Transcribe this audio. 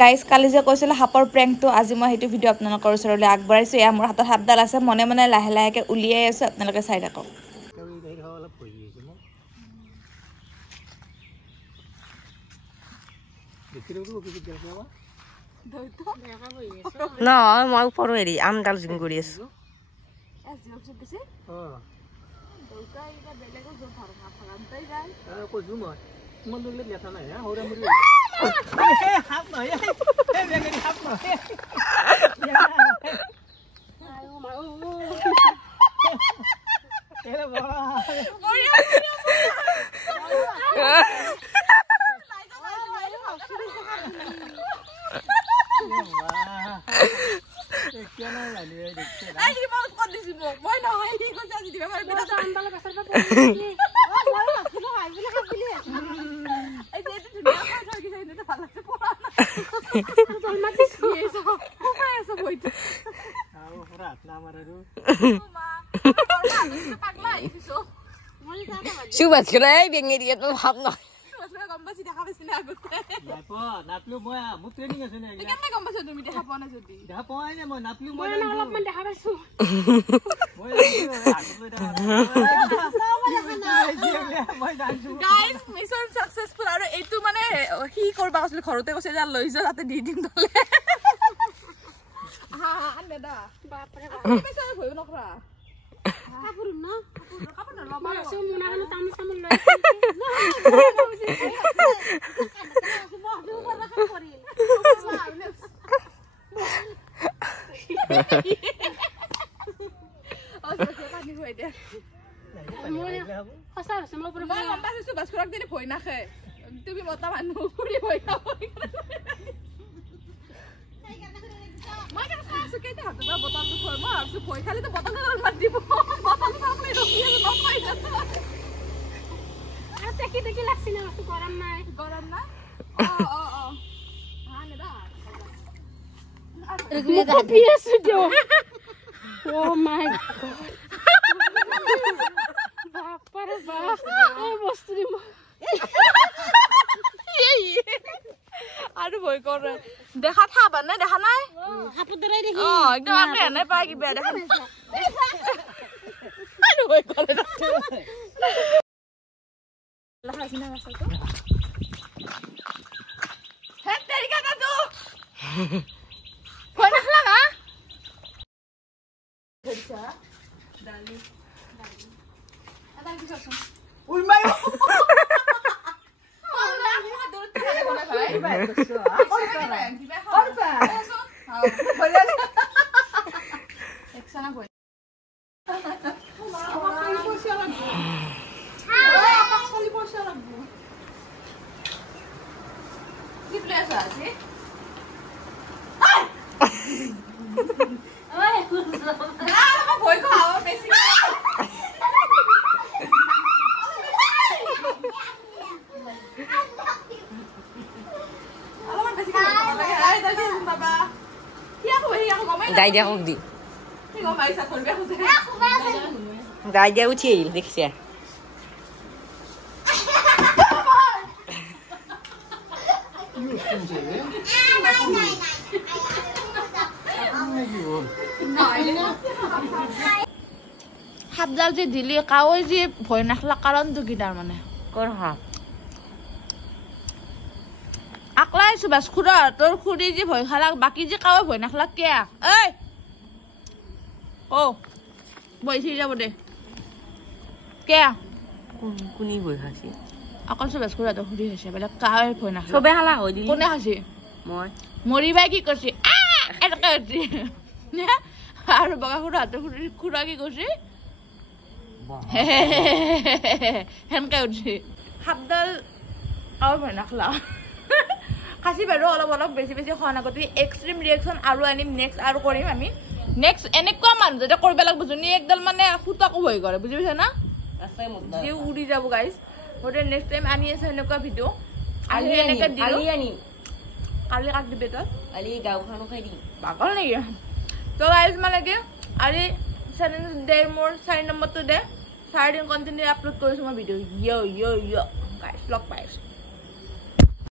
Guys কালি যে কৈছিলো সাপৰ প্ৰেংকটো আজি মই সেইটো ভিডিঅ' আপোনালোকৰ ওচৰলৈ আগবঢ়াইছোঁ। এয়া মোৰ হাতত সাপডাল আছে, মনে মনে লাহে লাহেকৈ উলিয়াই আছোঁ, আপোনালোকে চাই থাকক। নহয় মই ওপৰৰ হেৰি আমডাল জুম কৰি আছোঁ। Subat kira biar dia tuh hap noh. Guys, mission successful. Aru etu mane hi korba asle khorote kose ja loi ja tate di dim dole. Ha ande da. Bap re bap. Pesa bhoyo nokra. Kapur na. Kapur na lama. Asu muna kana tam sam loi. তুমি মতা মানুহ ফুৰি হৈ মই কাছে কেইটা হাত বা বটলটো থৈ মই ভাবছো ভয় খালি তো বটলটো মাৰ দিব বটলটো আপুনি ৰখিয়ে নপাই আৰু দেখি দেখি লাগছি না তো গৰম না হানে দা ৰেগুলাৰ পিএস দিও ও মাই গড বাপৰে বাপ এই বস্তুৰি আৰু ভয় কৰে দেখা থাবা নাই দেখা নাই হাপু দৰাই দেখি একদম আপনি এনে পাই কি বেয়া দেখা আৰু ভয় কৰে লাহাসিনা রাস্তা হে তেরিকা দাদু ভয় না লাগা আচ্ছা ডালি আদা কি করছ উলমাই Dai dia không đi. Dai dia uci, দেখছে হাবদাল যে দিলি কাওই যে ভয় নাখলা কাৰণটো কি তাৰ মানে কৰ হাপ আকলাই সুবাস খুৰা তোৰ খুৰি যে ভয় খালাক বাকি যে কাওই ভয় নাখলা কে এই ও বইছি যাব দে কে কোনি ভয় খাসি আকল সুবাস খুৰা তো খুৰি হৈছে বেলে কাওই ভয় নাখলা সবে হালা হৈ দিলি কোনে খাসি মই মৰিবাই কি কৰছি এটা কৰছি নে আৰু বগা খুৰা তো খুৰা কি কৰছি হেনকে উঠছি হাবদাল আৰু ভয় নাখলা খাসি বাৰু অলপ অলপ বেছি বেছি খোৱা আগতে এক্সট্ৰিম ৰিয়েকশন আৰু আনিম নেক্সট আৰু কৰিম আমি নেক্সট এনেকুৱা মানুহ যেটা কৰিব লাগিব জুনি একদল মানে ফুটাকো হৈ গৰে বুজি পাইছা না আছে মুদ্দা যে উৰি যাব গাইস ওতে নেক্সট টাইম আনি আছে এনেকুৱা ভিডিও আলি এনেকা দিলো কালি কাট দিবে তো আলি গাওখানো খাই দি পাগল নেকি তো গাইস মানে কি আলি চ্যানেল দে মোৰ 4 নম্বৰটো দে 4 দিন কন্টেন্ট আপলোড কৰিছো মই ভিডিও ইয়ো গাইস লগ পাই আছোঁ